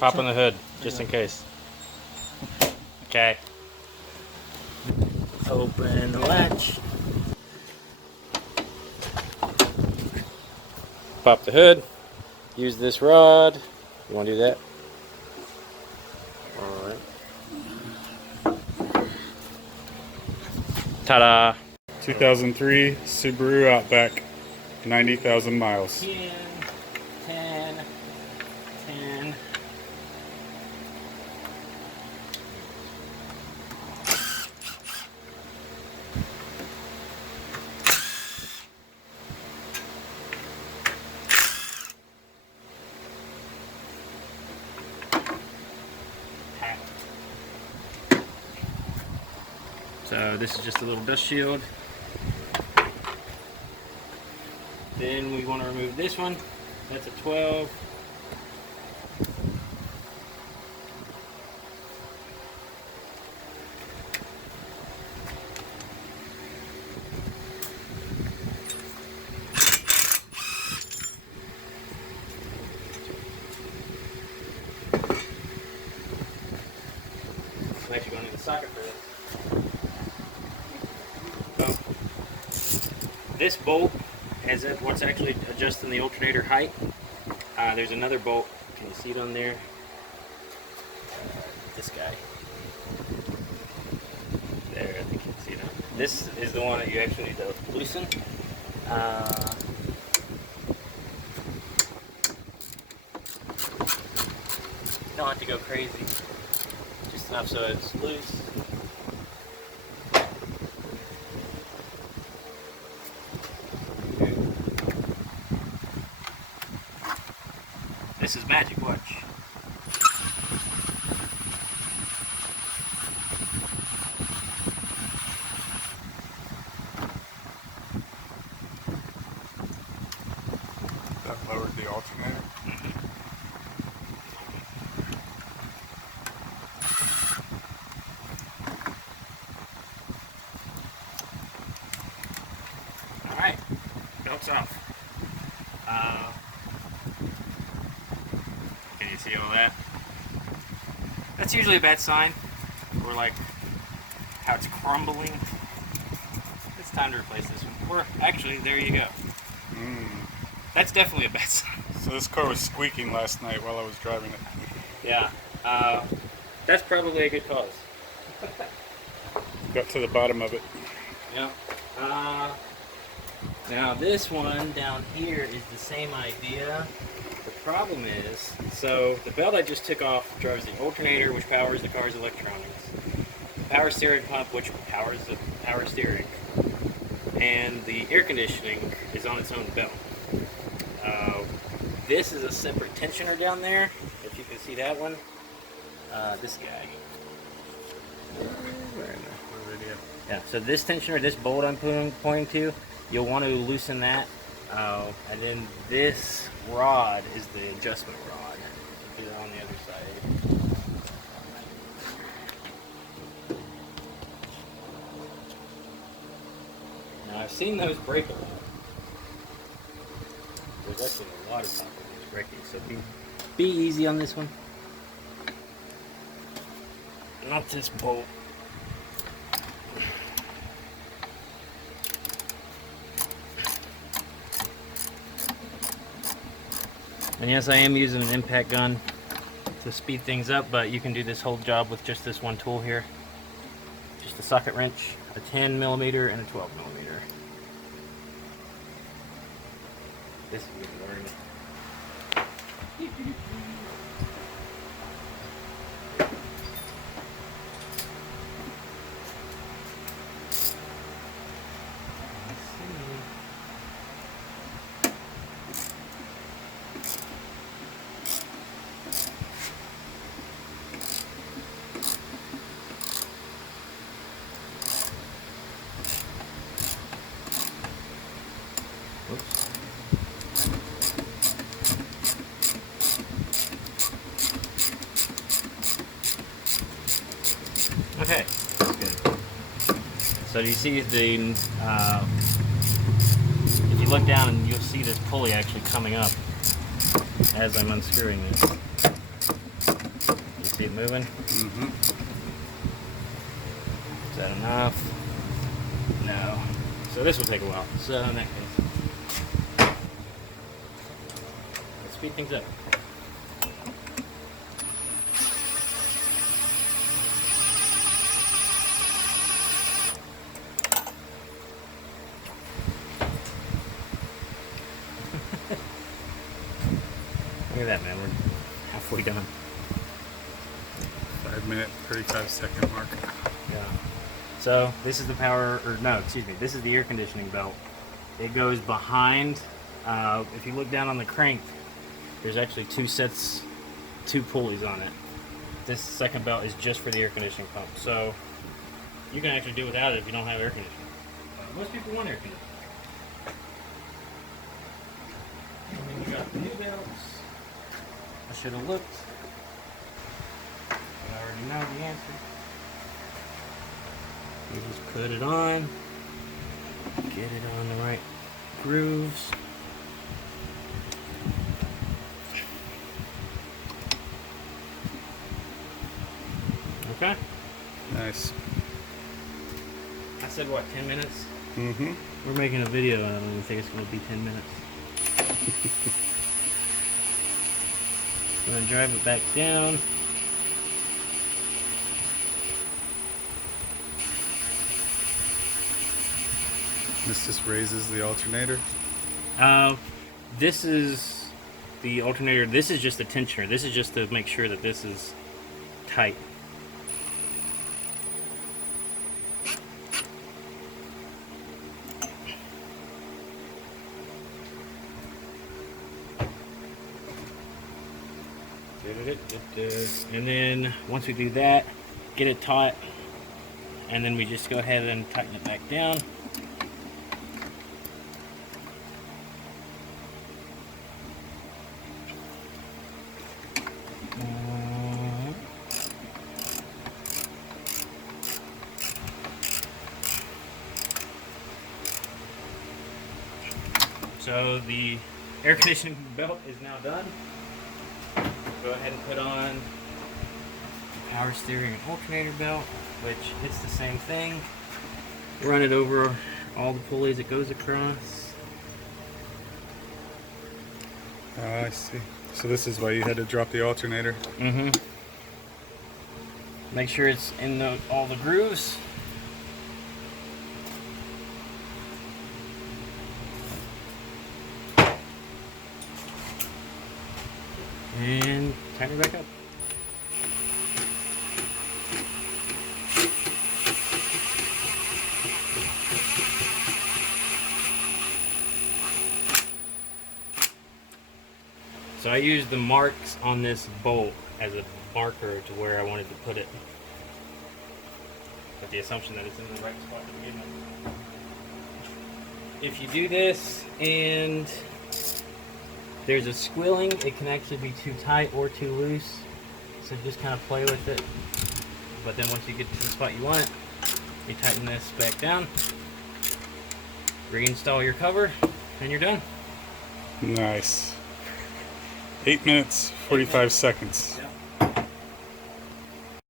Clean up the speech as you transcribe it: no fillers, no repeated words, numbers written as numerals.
Pop on the hood, just in case. Okay. Open the latch. Pop the hood. Use this rod. You want to do that? Alright. Ta-da! 2003 Subaru Outback, 90,000 miles. 10, 10, 10. So this is just a little dust shield. Then we want to remove this one. That's a 12. I'm actually going to need a socket for this. This bolt has what's actually adjusting the alternator height. There's another bolt. Can you see it on there? This guy. There, I think you can see it on. This is the one that you actually need to loosen. Don't have to go crazy. Just enough so it's loose. This is magic, watch. That lowered the alternator. Alright, belt's off. Can you see all that? That's usually a bad sign, or like how it's crumbling. It's time to replace this one. Or actually, there you go. That's definitely a bad sign. So this car was squeaking last night while I was driving it. Yeah, that's probably a good cause. Got to the bottom of it. Yeah. Now this one down here is the same idea. The problem is, so the belt I just took off drives the alternator, which powers the car's electronics, the power steering pump, which powers the power steering, and the air conditioning is on its own belt. This is a separate tensioner down there, if you can see that one. This guy. Yeah, so this tensioner, this bolt I'm pointing to, you'll want to loosen that. And then this rod is the adjustment rod. Put it on the other side. Now I've seen those break a lot. There's actually a lot of times these breaking, so be easy on this one. Not this bolt. And yes, I am using an impact gun to speed things up, but you can do this whole job with just this one tool here. Just a socket wrench, a 10mm and a 12mm. This is good learning. Okay, that's good. So do you see the, if you look down and you'll see this pulley actually coming up as I'm unscrewing this. see it moving? Mm-hmm. Is that enough? No. So this will take a while. So in that case, let's speed things up. Look at that, man. We're halfway done. 5-minute, 35-second mark. Yeah. So this is the power, or no, excuse me. This is the air conditioning belt. It goes behind. If you look down on the crank, there's actually two pulleys on it. This second belt is just for the air conditioning pump. So you can actually do without it if you don't have air conditioning. Most people want air conditioning. And then you got the new belts. I should have looked. I already know the answer. You just put it on, get it on the right grooves. Okay. Nice. I said what, 10 minutes? Mm-hmm. We're making a video and I don't even think it's going to be 10 minutes. I'm going to drive it back down. This just raises the alternator. This is the alternator. This is just the tensioner. This is just to make sure that this is tight. And then once we do that, get it taut, and then we just go ahead and tighten it back down. So the air conditioning belt is now done. Go ahead and put on the power steering and alternator belt, which it's the same thing. Run it over all the pulleys it goes across. Oh, I see. So this is why you had to drop the alternator. Mm-hmm. Make sure it's in all the grooves. And tighten it back up. So I used the marks on this bolt as a marker to where I wanted to put it, with the assumption that it's in the right spot to begin with. If you do this and there's a squilling, it can actually be too tight or too loose, so just kind of play with it. But then once you get to the spot you want it, you tighten this back down, reinstall your cover, and you're done. Nice. 8 minutes, 45 seconds. Yep.